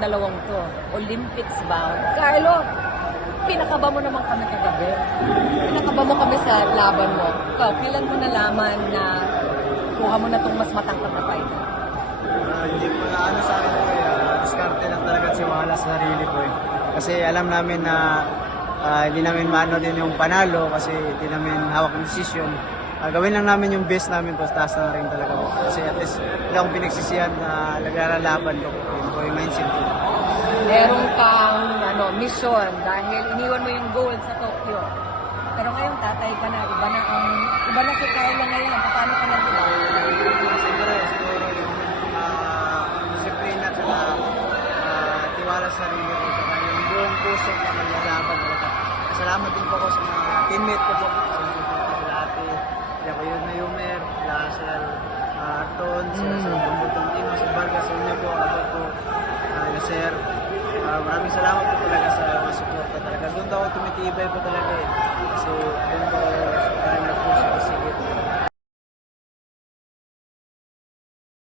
dalawang to. Olympics bound. Carlo, pinakaba mo naman kami kagabi. Pinakaba mo kami sa laban mo. Ikaw, kailan mo nalaman na kuha mo na tong mas matangkap na fighter? Ah, hindi po na ano sa akin ah, diskarte lang talaga at siwala sa sarili po eh. Kasi alam namin na ah, hindi namin maano din yung panalo kasi hindi namin hawak ng desisyon. Ah, gawin lang namin yung best namin po, taas na rin talaga po. Kasi at least wala akong pinagsisihan na naglalaban ko. Yun po yung mindset ko. Meron kang ano, mission dahil iniwan mo yung gold sa Tokyo. Pero ngayon tatay ka na, iba na ang iba na si Carlo ngayon. Paano ka nandito? Siguro, siguro yung ah, disiplina at saka ah, tiwala sa sarili ko saka yung buong puso na naglalaban talaga. Salamat din po ako sa mga teammate ko po. Kaya ko yun na Yumer, sila Sir ah, Arton, sila Mm. sa Bumutong Tino, sa Vargas, sa inyo po, abot po, na Sir. Ah, maraming salamat po talaga sa mga suporta talaga. Doon daw tumitibay po talaga eh. Kasi doon ko